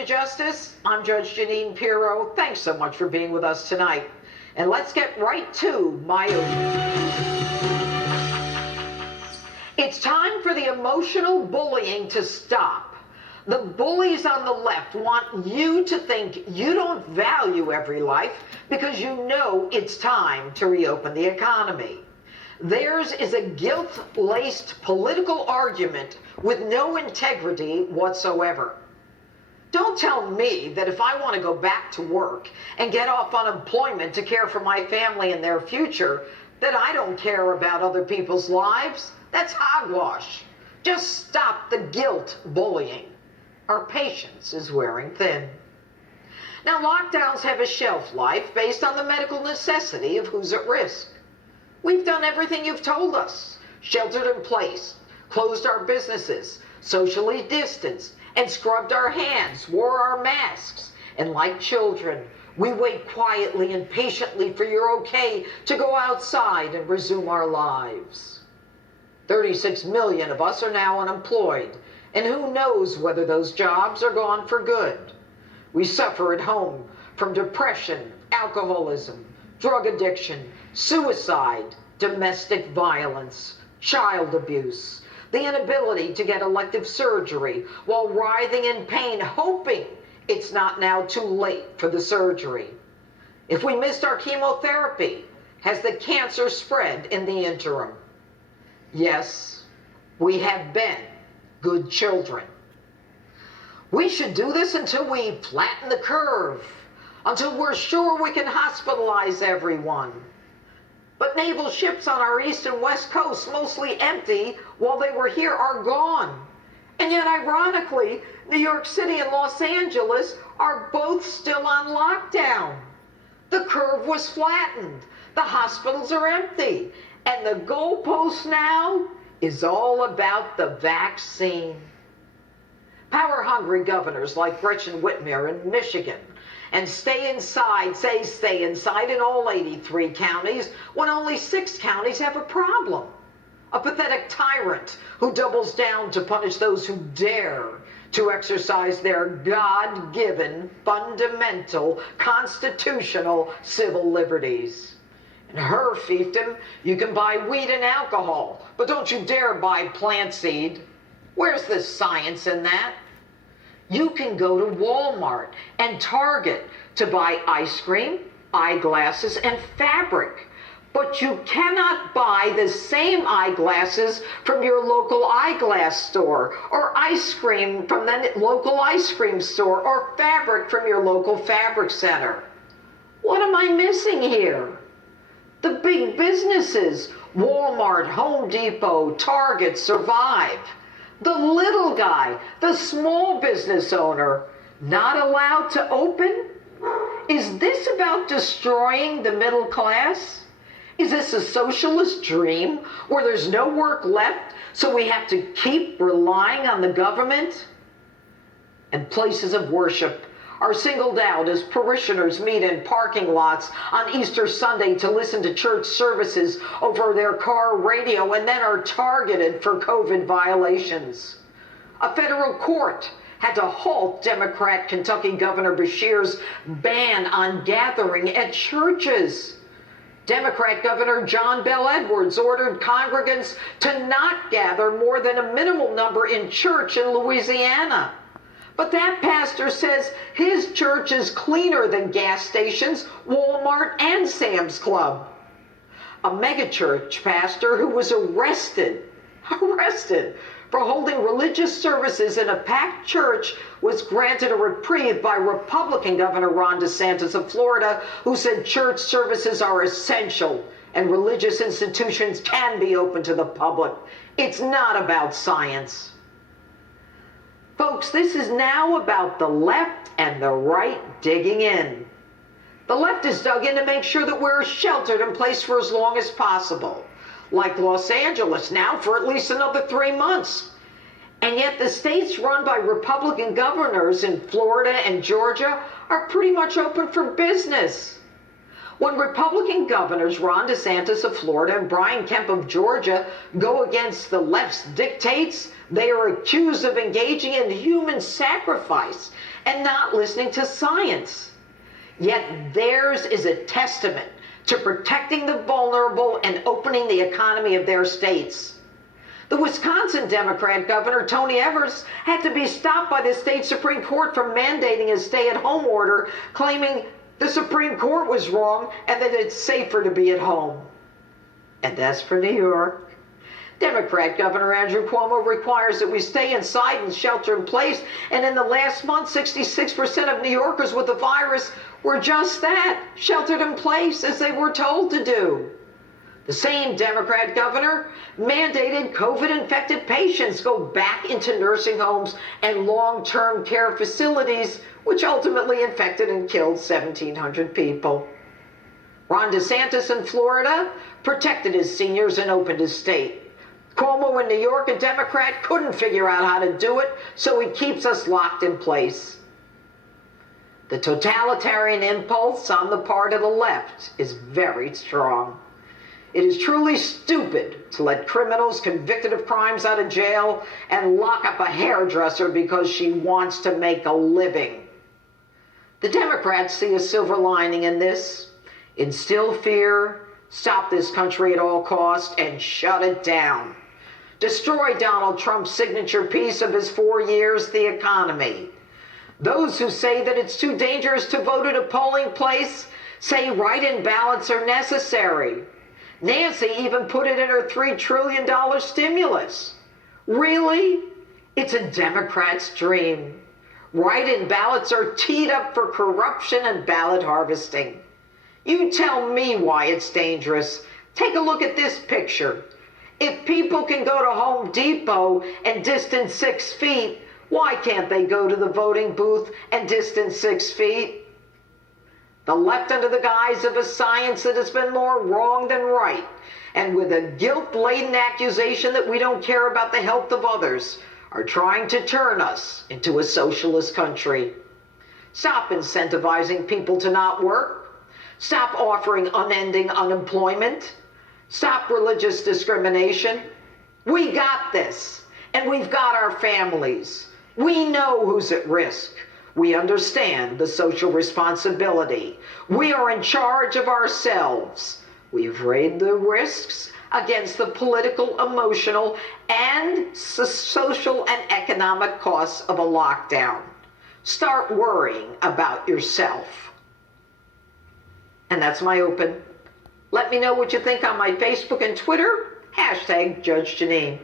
to Justice. I'm Judge Jeanine Pirro. Thanks so much for being with us tonight. And let's get right to my It's time for the emotional bullying to stop. The bullies on the left want you to think you don't value every life because you know it's time to reopen the economy. Theirs is a guilt-laced political argument with no integrity whatsoever. Don't tell me that if I want to go back to work and get off unemployment to care for my family and their future, that I don't care about other people's lives. That's hogwash. Just stop the guilt bullying. Our patience is wearing thin. Now, lockdowns have a shelf life based on the medical necessity of who's at risk. We've done everything you've told us. Sheltered in place, closed our businesses, socially distanced, and scrubbed our hands, wore our masks. And like children, we wait quietly and patiently for your okay to go outside and resume our lives. 36 million of us are now unemployed, and who knows whether those jobs are gone for good. We suffer at home from depression, alcoholism, drug addiction, suicide, domestic violence, child abuse, the inability to get elective surgery while writhing in pain, hoping it's not now too late for the surgery. If we missed our chemotherapy, has the cancer spread in the interim? Yes, we have been good children. We should do this until we flatten the curve, until we're sure we can hospitalize everyone. But naval ships on our east and west coast, mostly empty while they were here, are gone. And yet, ironically, New York City and Los Angeles are both still on lockdown. The curve was flattened. The hospitals are empty. And the goalpost now is all about the vaccine. Power-hungry governors like Gretchen Whitmer in Michigan and stay inside in all 83 counties when only 6 counties have a problem. A pathetic tyrant who doubles down to punish those who dare to exercise their God-given, fundamental, constitutional civil liberties. In her fiefdom, you can buy weed and alcohol, but don't you dare buy plant seed. Where's the science in that? You can go to Walmart and Target to buy ice cream, eyeglasses, and fabric. But you cannot buy the same eyeglasses from your local eyeglass store, or ice cream from the local ice cream store, or fabric from your local fabric center. What am I missing here? The big businesses, Walmart, Home Depot, Target, survive. The little guy, the small business owner, not allowed to open? Is this about destroying the middle class? Is this a socialist dream where there's no work left, so we have to keep relying on the government? And places of worship are singled out as parishioners meet in parking lots on Easter Sunday to listen to church services over their car radio and then are targeted for COVID violations. A federal court had to halt Democrat Kentucky Governor Beshear's ban on gathering at churches. Democrat Governor John Bel Edwards ordered congregants to not gather more than a minimal number in church in Louisiana. But that pastor says his church is cleaner than gas stations, Walmart, and Sam's Club. A megachurch pastor who was arrested for holding religious services in a packed church was granted a reprieve by Republican Governor Ron DeSantis of Florida, who said church services are essential and religious institutions can be open to the public. It's not about science. Folks, this is now about the left and the right digging in. The left is dug in to make sure that we're sheltered in place for as long as possible, like Los Angeles now for at least another 3 months. And yet the states run by Republican governors in Florida and Georgia are pretty much open for business. When Republican governors Ron DeSantis of Florida and Brian Kemp of Georgia go against the left's dictates, they are accused of engaging in human sacrifice and not listening to science. Yet theirs is a testament to protecting the vulnerable and opening the economy of their states. The Wisconsin Democrat Governor Tony Evers had to be stopped by the state Supreme Court from mandating a stay-at-home order, claiming the Supreme Court was wrong and that it's safer to be at home. And as for New York, Democrat Governor Andrew Cuomo requires that we stay inside and shelter in place, and in the last month, 66% of New Yorkers with the virus were just that, sheltered in place as they were told to do. The same Democrat governor mandated COVID-infected patients go back into nursing homes and long-term care facilities, which ultimately infected and killed 1,700 people. Ron DeSantis in Florida protected his seniors and opened his state. Cuomo in New York, a Democrat, couldn't figure out how to do it, so he keeps us locked in place. The totalitarian impulse on the part of the left is very strong. It is truly stupid to let criminals convicted of crimes out of jail and lock up a hairdresser because she wants to make a living. The Democrats see a silver lining in this: instill fear, stop this country at all costs, and shut it down. Destroy Donald Trump's signature piece of his 4 years, the economy. Those who say that it's too dangerous to vote at a polling place say write-in ballots are necessary. Nancy even put it in her $3 trillion stimulus. Really? It's a Democrat's dream. Write-in ballots are teed up for corruption and ballot harvesting. You tell me why it's dangerous. Take a look at this picture. If people can go to Home Depot and distance 6 feet, why can't they go to the voting booth and distance 6 feet? The left, under the guise of a science that has been more wrong than right, and with a guilt-laden accusation that we don't care about the health of others, are trying to turn us into a socialist country. Stop incentivizing people to not work. Stop offering unending unemployment. Stop religious discrimination. We got this, and we've got our families. We know who's at risk. We understand the social responsibility. We are in charge of ourselves. We've weighed the risks against the political, emotional, and social and economic costs of a lockdown. Start worrying about yourself. And that's my open. Let me know what you think on my Facebook and Twitter, #Judge Jeanine.